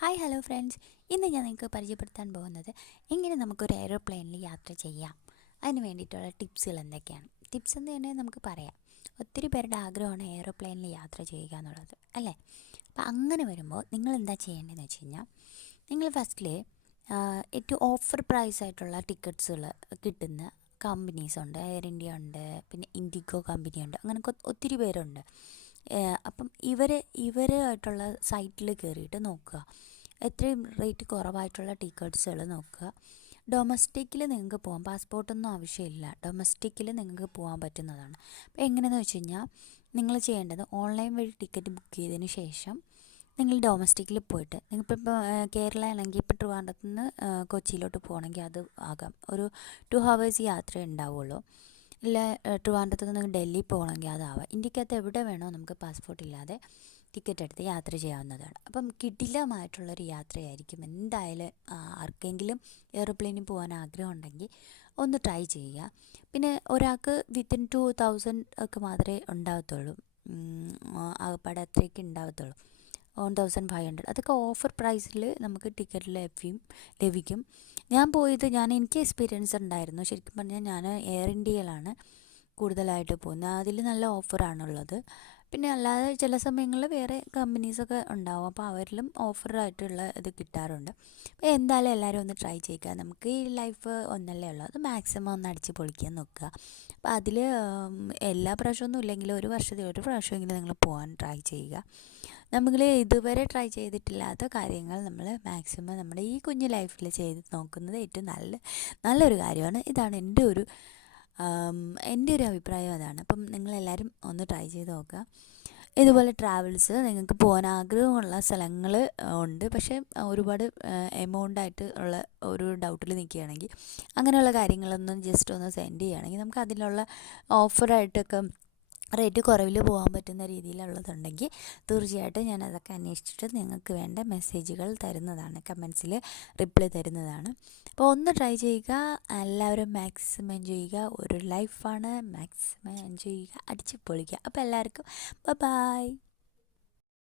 Hi hello friends, ഇന്ന് ഞാൻ നിങ്ങൾക്ക് പരിചയപ്പെടുത്താൻ പോകുന്നത് എങ്ങനെ നമുക്കൊരു എയ്റോപ്ലെയിനിൽ യാത്ര ചെയ്യാം. അതിന് വേണ്ടിയിട്ടുള്ള ടിപ്സുകൾ എന്തൊക്കെയാണ്. ടിപ്സ് എന്ന് തന്നെ നമുക്ക് പറയാം. ഒത്തിരി പേരുടെ ആഗ്രഹമാണ് എയ്റോപ്ലെയിനിൽ യാത്ര ചെയ്യുക എന്നുള്ളത്, അല്ലേ? അപ്പോൾ അങ്ങനെ വരുമ്പോൾ നിങ്ങൾ എന്താ ചെയ്യേണ്ടതെന്ന് വെച്ച് കഴിഞ്ഞാൽ, നിങ്ങൾ ഫസ്റ്റിൽ ഏറ്റവും ഓഫർ പ്രൈസ് ആയിട്ടുള്ള ടിക്കറ്റ്സുകൾ കിട്ടുന്ന കമ്പനീസുണ്ട്. എയർ ഇന്ത്യ ഉണ്ട്, പിന്നെ ഇൻഡിഗോ കമ്പനിയുണ്ട്, അങ്ങനെ ഒത്തിരി പേരുണ്ട്. അപ്പം ഇവരായിട്ടുള്ള സൈറ്റിൽ കയറിയിട്ട് നോക്കുക, എത്രയും റേറ്റ് കുറവായിട്ടുള്ള ടിക്കറ്റ്സുകൾ നോക്കുക. ഡൊമസ്റ്റിക്കിൽ നിങ്ങൾക്ക് പോകാം, പാസ്പോർട്ടൊന്നും ആവശ്യമില്ല. ഡൊമസ്റ്റിക്കിൽ നിങ്ങൾക്ക് പോകാൻ പറ്റുന്നതാണ്. അപ്പോൾ എങ്ങനെയെന്ന് വെച്ച് കഴിഞ്ഞാൽ, നിങ്ങൾ ചെയ്യേണ്ടത് ഓൺലൈൻ വഴി ടിക്കറ്റ് ബുക്ക് ചെയ്തതിന് ശേഷം നിങ്ങൾ ഡൊമസ്റ്റിക്കിൽ പോയിട്ട്, നിങ്ങളിപ്പോൾ കേരള ആണെങ്കിൽ ഇപ്പോൾ ട്രിവാൻഡ്രത്ത് നിന്ന് കൊച്ചിയിലോട്ട് പോകണമെങ്കിൽ അത് ആകാം, ഒരു 2 hours യാത്ര ഉണ്ടാവുള്ളൂ. ഇല്ല, ട്രിവാൻഡ്രത്ത് നിന്ന് ഡൽഹി പോകണമെങ്കിൽ അതാവാം. ഇന്ത്യക്കകത്ത് എവിടെ വേണോ നമുക്ക് പാസ്പോർട്ട് ഇല്ലാതെ ടിക്കറ്റ് എടുത്ത് യാത്ര ചെയ്യാവുന്നതാണ്. അപ്പം കിടിലമായിട്ടുള്ളൊരു യാത്രയായിരിക്കും. എന്തായാലും ആർക്കെങ്കിലും എയർപ്ലെയിനിൽ പോകാൻ ആഗ്രഹം ഉണ്ടെങ്കിൽ ഒന്ന് ട്രൈ ചെയ്യുക. പിന്നെ ഒരാൾക്ക് വിത്തിൻ 2000 ഒക്കെ മാത്രമേ ഉണ്ടാകത്തുള്ളൂ, ആകപ്പാടെ അത്രയൊക്കെ ഉണ്ടാകത്തുള്ളൂ. 1500 അതൊക്കെ ഓഫർ പ്രൈസിൽ നമുക്ക് ടിക്കറ്റ് ലഭിക്കും. എനിക്ക് എക്സ്പീരിയൻസ് ഉണ്ടായിരുന്നു. ശരിക്കും പറഞ്ഞാൽ ഞാൻ എയർ ഇന്ത്യയിലാണ് കൂടുതലായിട്ട് പോകുന്നത്. അതിൽ നല്ല ഓഫറാണുള്ളത്. പിന്നെ അല്ലാതെ ചില സമയങ്ങളിൽ വേറെ കമ്പനീസൊക്കെ ഉണ്ടാവും, അപ്പോൾ അവരിലും ഓഫറായിട്ടുള്ള ഇത് കിട്ടാറുണ്ട്. അപ്പോൾ എന്തായാലും എല്ലാവരും ഒന്ന് ട്രൈ ചെയ്യുക. നമുക്ക് ഈ ലൈഫ് ഒന്നല്ലേ ഉള്ളൂ, അത് മാക്സിമം ഒന്ന് അടിച്ച് പൊളിക്കാൻ നോക്കുക. അപ്പോൾ അതിൽ എല്ലാ പ്രാവശ്യമൊന്നും ഇല്ലെങ്കിലും ഒരു പ്രാവശ്യമെങ്കിലും നിങ്ങൾ പോകാൻ ട്രൈ ചെയ്യുക. നമ്മൾ ഇതുവരെ ട്രൈ ചെയ്തിട്ടില്ലാത്ത കാര്യങ്ങൾ നമ്മൾ മാക്സിമം നമ്മുടെ ഈ കുഞ്ഞു ലൈഫിൽ ചെയ്ത് നോക്കുന്നത് ഏറ്റവും നല്ലൊരു കാര്യമാണ്. ഇതാണ് എൻ്റെ ഒരു അഭിപ്രായം അതാണ്. അപ്പം നിങ്ങളെല്ലാവരും ഒന്ന് ട്രൈ ചെയ്ത് നോക്കുക. ഇതുപോലെ ട്രാവൽസ് നിങ്ങൾക്ക് പോകാൻ ആഗ്രഹമുള്ള സ്ഥലങ്ങൾ ഉണ്ട്, പക്ഷേ ഒരുപാട് എമൗണ്ടായിട്ട് ഉള്ള ഒരു ഡൗട്ടിൽ നിൽക്കുകയാണെങ്കിൽ അങ്ങനെയുള്ള കാര്യങ്ങളൊന്നും ജസ്റ്റ് ഒന്ന് സെൻഡ് ചെയ്യുകയാണെങ്കിൽ നമുക്ക് അതിലുള്ള ഓഫറായിട്ടൊക്കെ റേറ്റ് കുറവിൽ പോകാൻ പറ്റുന്ന രീതിയിലുള്ളതുണ്ടെങ്കിൽ തീർച്ചയായിട്ടും ഞാൻ അതൊക്കെ അന്വേഷിച്ചിട്ട് നിങ്ങൾക്ക് വേണ്ട മെസ്സേജുകൾ തരുന്നതാണ്, കമൻസിൽ റിപ്ലൈ തരുന്നതാണ്. അപ്പോൾ ഒന്ന് ട്രൈ ചെയ്യുക. എല്ലാവരും മാക്സിമം എൻജോയ് ചെയ്യുക. ഒരു ലൈഫാണ്, മാക്സിമം എൻജോയ് ചെയ്യുക, അടിച്ച് പൊളിക്കുക. അപ്പോൾ എല്ലാവർക്കും ബൈ.